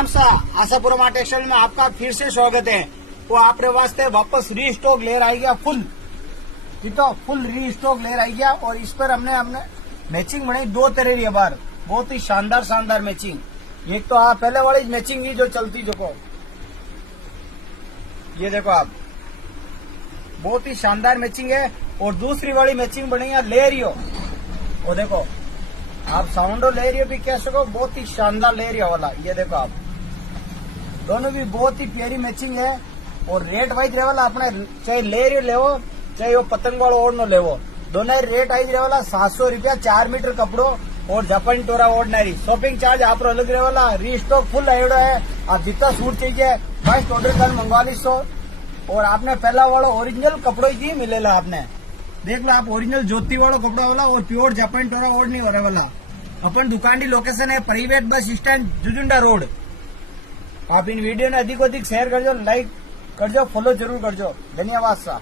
राम सा आशापुरा टेक्सटाइल में आपका फिर से स्वागत है। वो आपके वास्ते वापस रीस्टॉक लेकर आई गया फुल, ठीक है, फुल रीस्टॉक लेकर आई गया। और इस पर हमने मैचिंग बनाई दो तरह की बार, बहुत ही शानदार मैचिंग। एक तो आप पहले वाली मैचिंग ही जो चलती देखो, ये देखो आप, बहुत ही शानदार मैचिंग है। और दूसरी वाली मैचिंग बनी है लेरियो, वो देखो आप साउंडो लेरियो भी कह सको, बहुत ही शानदार लेरियो वाला। ये देखो आप, दोनों भी बहुत ही प्यारी मैचिंग है। और रेट वाइज रहेगा अपने, चाहे लेरियो लेवो चाहे वो पतंग वाला ओढ़ नो लेवो, दोनों रेट वाइज रहेगा 700 रुपया 4 मीटर कपड़ो और जापानी टोरा ऑर्डिनरी। शॉपिंग चार्ज आप अलग रहेगा। रीस्टॉक फुल आयोडा है, आप जितना सूट चाहिए फर्स्ट ऑर्डर कर मंगवा ली सो। और आपने पहला वाला ओरिजिनल कपड़ो ही मिलेगा। आपने देख लो, आप ओरिजिनल ज्योति वाला कपड़ा वाला और प्योर जापानी टोरा ओढ़ नहीं हो रहा वाला। अपन दुकान की लोकेशन है प्राइवेट बस स्टैंड जुजुंडा रोड। आप इन वीडियो ने अधिक शेयर कर जो, लाइक कर जो, फॉलो जरूर कर जो। धन्यवाद सा।